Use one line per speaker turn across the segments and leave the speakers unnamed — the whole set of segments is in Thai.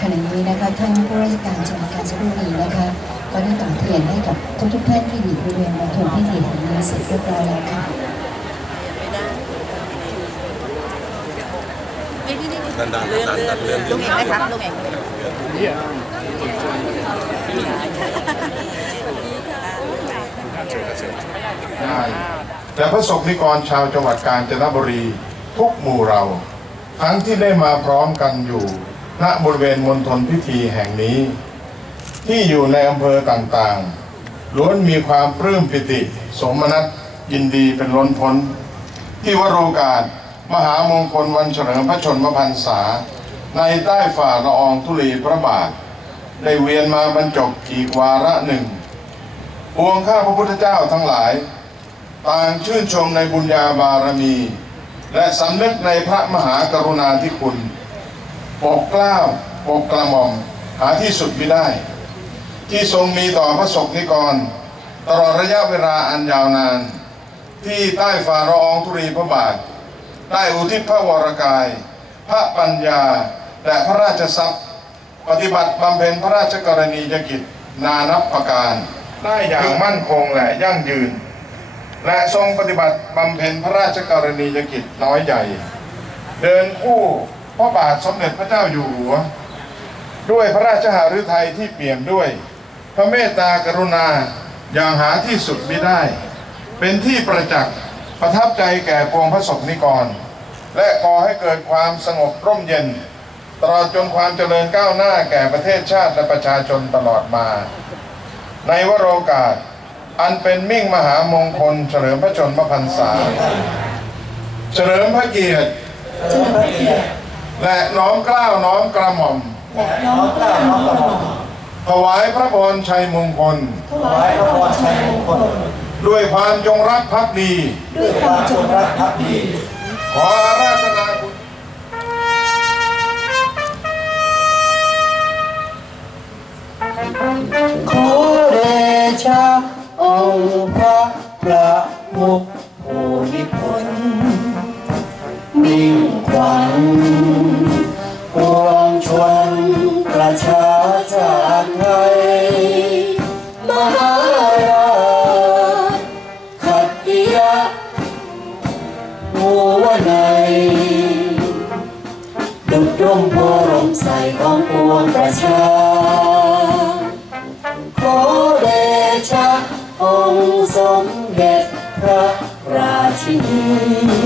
ขณะนี้นะคะท่านผู้ราชการจังหวัดกาญจนบุรีนะคะ ก็ได้ต่อเทียนให้กับทุกทุๆท่านที่อยู่บริเวณมณฑลพิธีแห่งนี้เสร็จเรียบร้อยแล้วค่ะ
ดันดันดันดันเรื่อง
ลุงเองไหมคะลุงเอง
ได้และพระสงฆ์นิกรชาวจังหวัดกาญจนบุรีทุกหมู่เรา ทั้งที่ได้มาพร้อมกันอยู่ณบริเวณมณฑลพิธีแห่งนี้ ที่อยู่ในอำเภอต่างๆล้วนมีความปลื้มปิติ สมนัตยินดีเป็นล้นพ้น ที่วโรกาสมหามงคลวันเฉลิมพระชนมพรรษา ในใต้ฝ่าละอองธุลีพระบาท ได้เวียนมาบรรจบอีกวาระหนึ่งปวงข้าพระพุทธเจ้าทั้งหลาย ต่างชื่นชมในบุญญาบารมี และสำนึกในพระมหากรุณาธิคุณปกเกล้าปกกระหม่อมหาที่สุดไม่ได้ ที่ทรงมีต่อพระสงฆ์นิกร ตลอดระยะเวลาอันยาวนาน ที่ใต้ฝ่าละอองธุรีพระบาท ได้อุทิศพระวรกาย พระปัญญา และพระราชทรัพย์ ปฏิบัติบำเพ็ญพระราชกรณียกิจ นานับประการ ได้อย่างมั่นคงและยั่งยืน และทรงปฏิบัติบำเพ็ญพระราชกรณียกิจน้อยใหญ่ เดินคู่พระบาทสมเด็จพระเจ้าอยู่หัว ด้วยพระราชหฤทัยที่เปี่ยมด้วย พระเมตตากรุณาอย่างหาที่สุดมิได้ เป็นที่ประจักษ์ประทับใจแก่ปวงพระสงฆ์นิกร และก่อให้เกิดความสงบร่มเย็น ตลอดจนความเจริญก้าวหน้าแก่ประเทศชาติและประชาชนตลอดมา ในวโรกาส อันเป็นมิ่งมหามงคล เฉลิมพระชนมพรรษา เฉลิมพระเกียรติและน้อมเกล้าวน้อมกระหม่อม
น้อมกล้าน้อมกระหม่อม
ถวายพระพรชัยมงคล
ถวายพระพรชัยมงคล
ด้วยความจงรักภักดี
ด้วยความจงรักภักดี
ขออาราธ
ชิ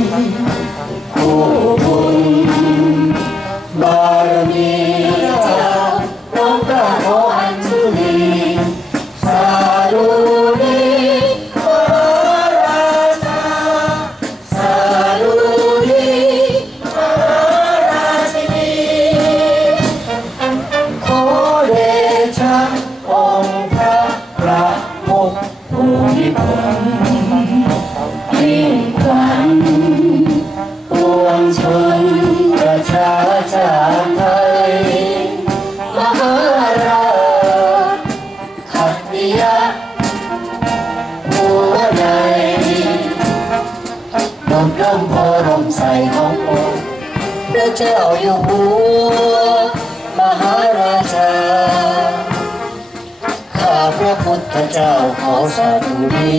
เจ้าอยู่หัวมหาราชา ข้าพระพุทธเจ้าขอสาธุดี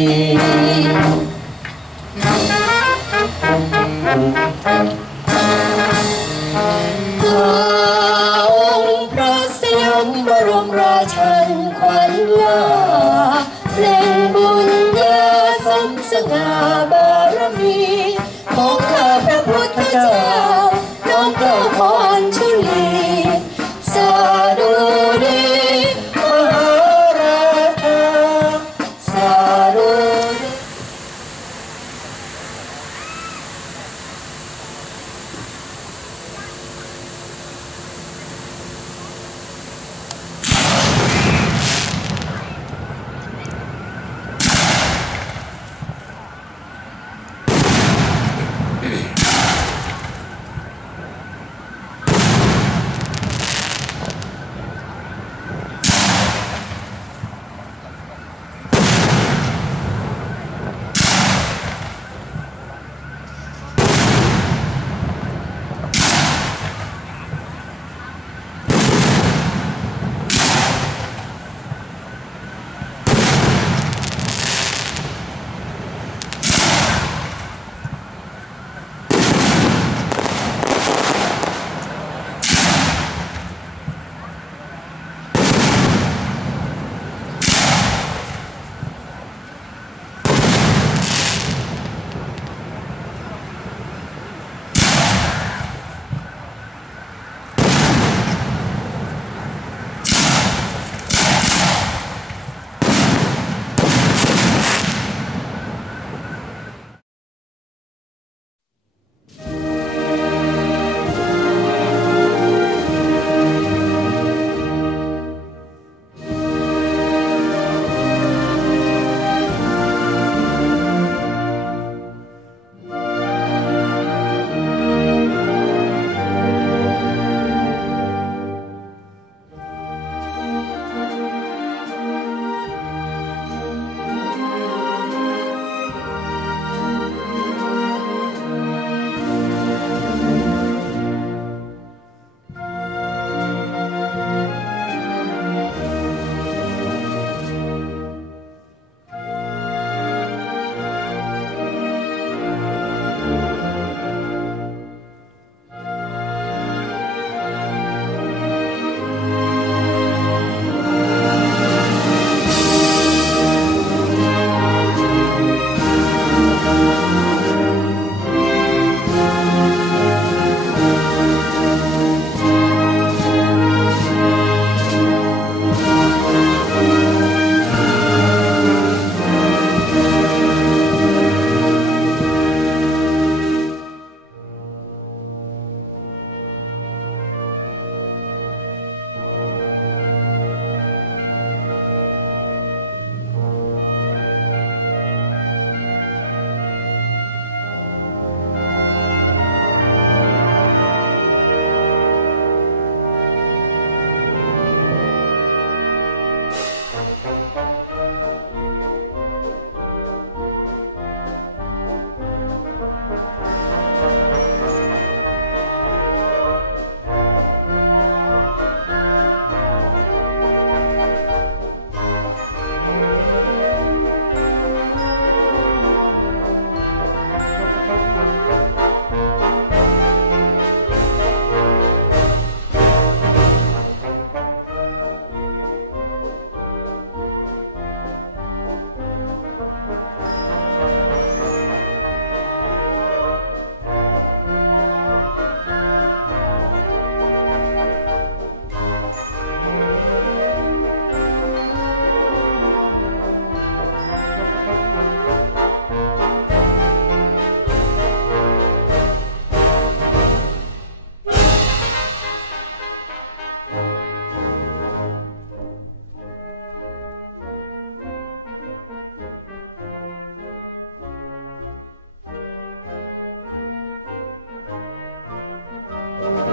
Bye.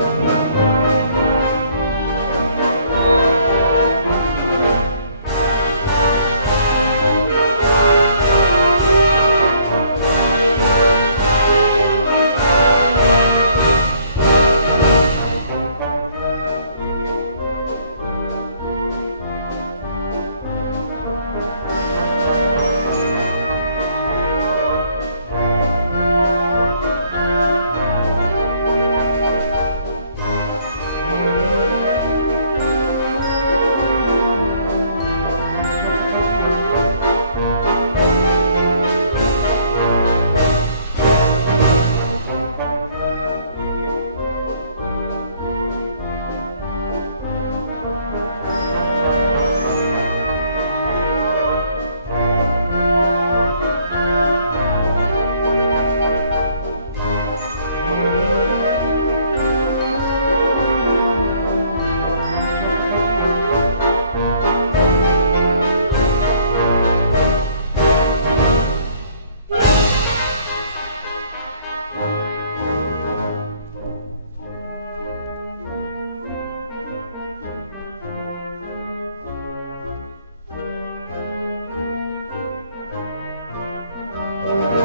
เ